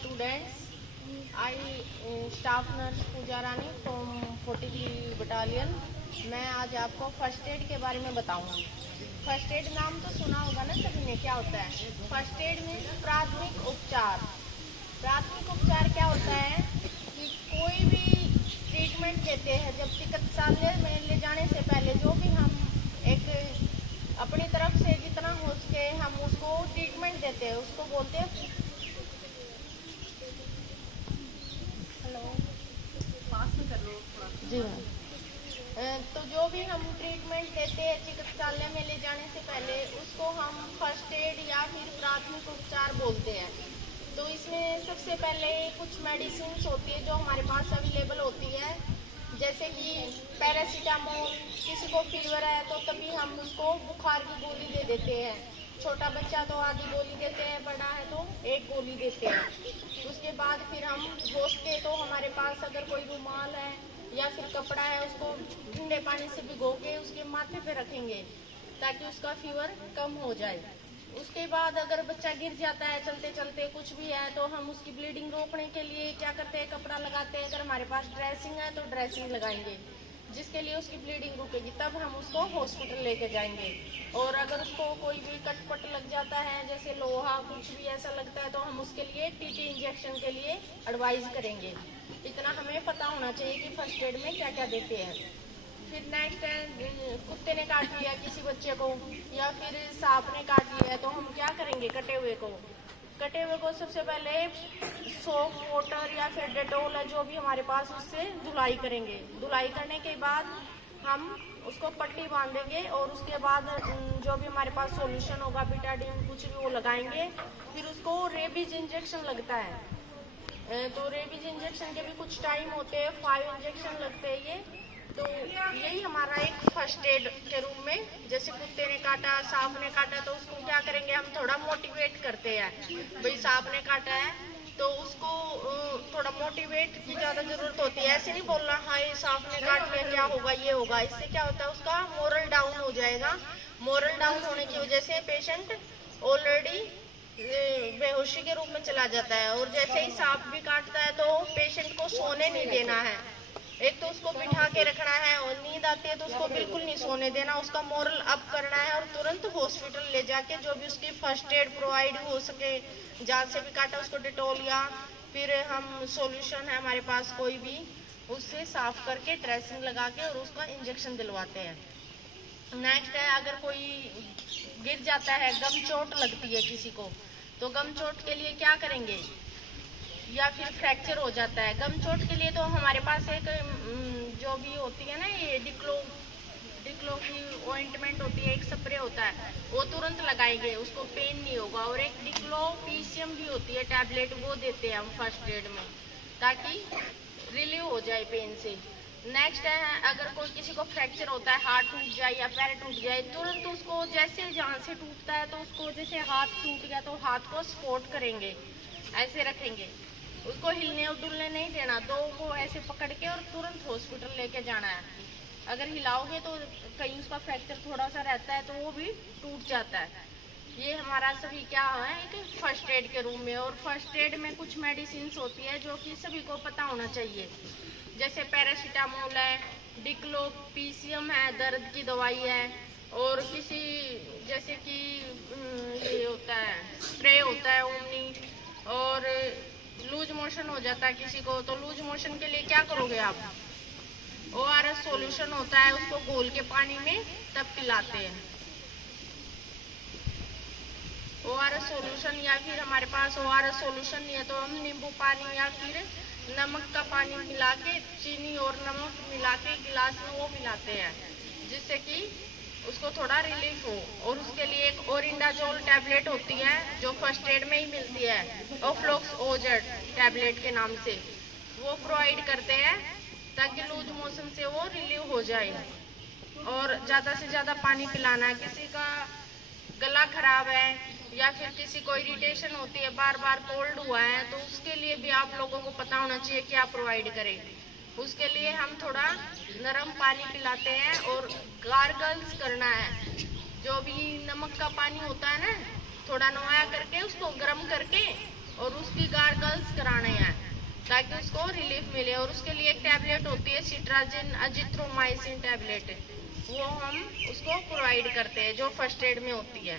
students. I staff nurse Pooja Rani from 43 battalion. मैं आज आपको फर्स्ट एड के बारे में बताऊंगी। फर्स्ट एड नाम तो सुना होगा ना सभी ने, क्या होता है? फर्स्ट एड में प्राथमिक उपचार। प्राथमिक उपचार क्या होता है कि कोई भी ट्रीटमेंट देते हैं जब चिकित्सालय में ले जाने से पहले, जो भी हम एक अपनी तरफ से जितना हो सके हम उसको ट्रीटमेंट देते हैं, उसको बोलते हैं जी मैम। तो जो भी हम ट्रीटमेंट देते हैं चिकित्सालय में ले जाने से पहले, उसको हम फर्स्ट एड या फिर प्राथमिक उपचार बोलते हैं। तो इसमें सबसे पहले कुछ मेडिसिन होती है जो हमारे पास अवेलेबल होती है, जैसे कि पैरासीटामोल। किसी को फीवर है तो तभी हम उसको बुखार की गोली दे देते हैं। छोटा बच्चा तो आधी गोली देते हैं, बड़ा है तो एक गोली देते हैं। उसके बाद फिर हम हो सके तो हमारे पास अगर कोई रुमाल है या फिर कपड़ा है, उसको ठंडे पानी से भिगो के उसके माथे पे रखेंगे ताकि उसका फीवर कम हो जाए। उसके बाद अगर बच्चा गिर जाता है चलते चलते कुछ भी है, तो हम उसकी ब्लीडिंग रोकने के लिए क्या करते हैं, कपड़ा लगाते हैं। अगर हमारे पास ड्रेसिंग है तो ड्रेसिंग लगाएंगे, जिसके लिए उसकी ब्लीडिंग रुकेगी। तब हम उसको हॉस्पिटल लेके जाएंगे। और अगर उसको कोई भी कटपट लग जाता है, जैसे लोहा कुछ भी ऐसा लगता है, तो हम उसके लिए टीटी इंजेक्शन के लिए एडवाइज करेंगे। इतना हमें पता होना चाहिए कि फर्स्ट एड में क्या क्या देते हैं। फिर नेक्स्ट है, कुत्ते ने काट लिया किसी बच्चे को या फिर सांप ने काट लिया, तो हम क्या करेंगे? कटे हुए को सबसे पहले सोप वाटर या फिर डेटोल है जो भी हमारे पास, उससे धुलाई करेंगे। धुलाई करने के बाद हम उसको पट्टी बांधेंगे और उसके बाद जो भी हमारे पास सॉल्यूशन होगा, बीटाडीन कुछ भी, वो लगाएंगे। फिर उसको रेबीज इंजेक्शन लगता है। तो रेबीज इंजेक्शन के भी कुछ टाइम होते हैं, 5 इंजेक्शन लगते हैं ये। तो यही हमारा एक फर्स्ट एड के रूम में, जैसे कुत्ते ने काटा, सांप ने काटा, तो उसको क्या करेंगे, हम थोड़ा मोटिवेट करते हैं। भाई सांप ने काटा है तो उसको थोड़ा मोटिवेट की ज़्यादा ज़रूरत होती है। ऐसे नहीं बोलना हाय सांप ने काट लिया क्या होगा, ये होगा। इससे क्या होता है, उसका मोरल डाउन हो जाएगा। मोरल डाउन होने की वजह से पेशेंट ऑलरेडी बेहोशी के रूप में चला जाता है। और जैसे ही सांप भी काटता है तो पेशेंट को सोने नहीं देना है। एक तो उसको बिठा के रखना है, और नींद आती है तो उसको बिल्कुल नहीं सोने देना, उसका मोरल अप करना है और तुरंत हॉस्पिटल ले जाके जो भी उसकी फर्स्ट एड प्रोवाइड हो सके, जहाँ से भी काटा उसको डेटोल या फिर हम सॉल्यूशन है हमारे पास कोई भी, उससे साफ करके ड्रेसिंग लगा के और उसका इंजेक्शन दिलवाते हैं। नेक्स्ट है, अगर कोई गिर जाता है, गम चोट लगती है किसी को, तो गम चोट के लिए क्या करेंगे? या फिर फ्रैक्चर हो जाता है। गम चोट के लिए तो हमारे पास एक जो भी होती है ना, ये डिक्लो की ऑइंटमेंट होती है, एक स्प्रे होता है, वो तुरंत लगाएंगे, उसको पेन नहीं होगा। और एक डिक्लोपीसियम भी होती है टैबलेट, वो देते हैं हम फर्स्ट एड में ताकि रिलीव हो जाए पेन से। नेक्स्ट है, अगर कोई किसी को फ्रैक्चर होता है, हाथ टूट जाए या पैर टूट जाए, तुरंत उसको जैसे जहाँ से टूटता है तो उसको जैसे हाथ टूट गया तो हाथ को सपोर्ट करेंगे, ऐसे रखेंगे, उसको हिलने और डुलने नहीं देना। तो वो ऐसे पकड़ के और तुरंत हॉस्पिटल लेके जाना है। अगर हिलाओगे तो कहीं उसका फ्रैक्चर थोड़ा सा रहता है तो वो भी टूट जाता है। ये हमारा सभी क्या है कि फर्स्ट एड के रूम में। और फर्स्ट एड में कुछ मेडिसिन होती है जो कि सभी को पता होना चाहिए, जैसे पैरासीटामोल है, डिक्लोपीसियम है, दर्द की दवाई है, और किसी जैसे कि ये होता है स्प्रे होता है ओमनी। और लूज मोशन हो जाता है किसी को, तो लूज मोशन के लिए क्या करोगे आप? ORS सॉल्यूशन होता है, उसको घोल के पानी में तब पिलाते हैं। ORS सॉल्यूशन, या फिर हमारे पास ORS सॉल्यूशन नहीं है तो हम नींबू पानी या फिर नमक का पानी मिला के, चीनी और नमक मिला के गिलास में वो पिलाते हैं, जिससे कि उसको थोड़ा रिलीफ हो। और उसके लिए एक ओरिंडाजोल टैबलेट होती है जो फर्स्ट एड में ही मिलती है, ओफ्लॉक्स ओजेड टैबलेट के नाम से, वो प्रोवाइड करते हैं ताकि लूज मोशन से वो रिलीव हो जाए। और ज़्यादा से ज़्यादा पानी पिलाना है। किसी का गला खराब है या फिर किसी को इरिटेशन होती है, बार बार कोल्ड हुआ है, तो उसके लिए भी आप लोगों को पता होना चाहिए क्या प्रोवाइड करें। उसके लिए हम थोड़ा नरम पानी पिलाते हैं और गार्गल्स करना है। जो भी नमक का पानी होता है ना, थोड़ा नवाया करके उसको गर्म करके और उसकी गार्गल पल्स कराने हैं ताकि उसको रिलीफ मिले। और उसके लिए एक टैबलेट होती है सिट्राजिन अजिथ्रोमाइसिन टैबलेट, वो हम उसको प्रोवाइड करते हैं जो फर्स्ट एड में होती है।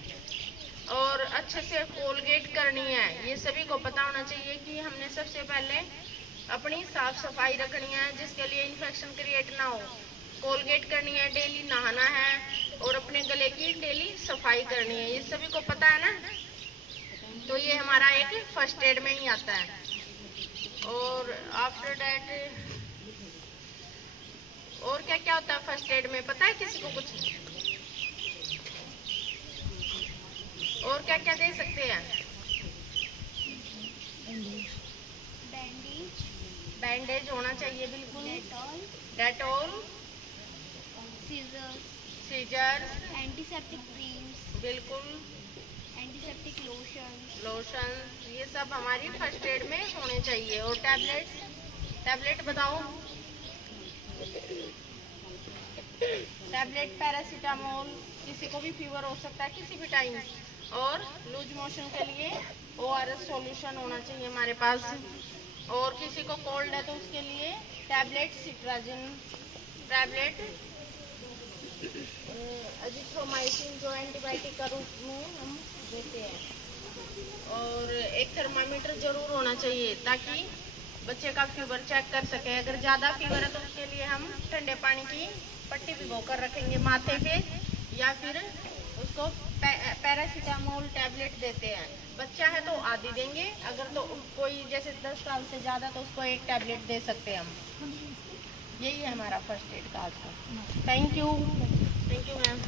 और अच्छे से कोलगेट करनी है, ये सभी को पता होना चाहिए कि हमने सबसे पहले अपनी साफ सफाई रखनी है जिसके लिए इन्फेक्शन क्रिएट ना हो। कोलगेट करनी है, डेली नहाना है और अपने गले की डेली सफाई करनी है, ये सभी को पता है ना। तो ये हमारा एक फर्स्ट एड में ही आता है। और आफ्टर दैट और क्या क्या होता है फर्स्ट एड में, पता है किसी को कुछ? और क्या क्या दे सकते हैं? बैंडेज, बैंडेज होना चाहिए बिल्कुल, Dettol, Dettol, scissors, scissors, antiseptic creams, बिल्कुल, एंटीसेप्टिक लोशन, लोशन, ये सब हमारी फर्स्ट एड में होने चाहिए। और टैबलेट बताओ। टैबलेट पैरासीटामोल, किसी को भी फीवर हो सकता है किसी भी टाइम। और लूज मोशन के लिए ORS सॉल्यूशन होना चाहिए हमारे पास। और किसी को कोल्ड है तो उसके लिए टैबलेट सिट्राजिन, टैबलेट अजिथ्रोमाइसिन जो एंटीबायोटिक का रूप में हम देते हैं। और एक थर्मामीटर जरूर होना चाहिए ताकि बच्चे का फीवर चेक कर सके। अगर ज़्यादा फीवर है तो उसके लिए हम ठंडे पानी की पट्टी भिगोकर रखेंगे माथे पे, या फिर उसको पैरासीटामोल टैबलेट देते हैं। बच्चा है तो आधी देंगे, अगर तो कोई जैसे 10 साल से ज़्यादा तो उसको एक टैबलेट दे सकते हैं हम। यही है हमारा फर्स्ट एड का आज का। Thank you ma'am.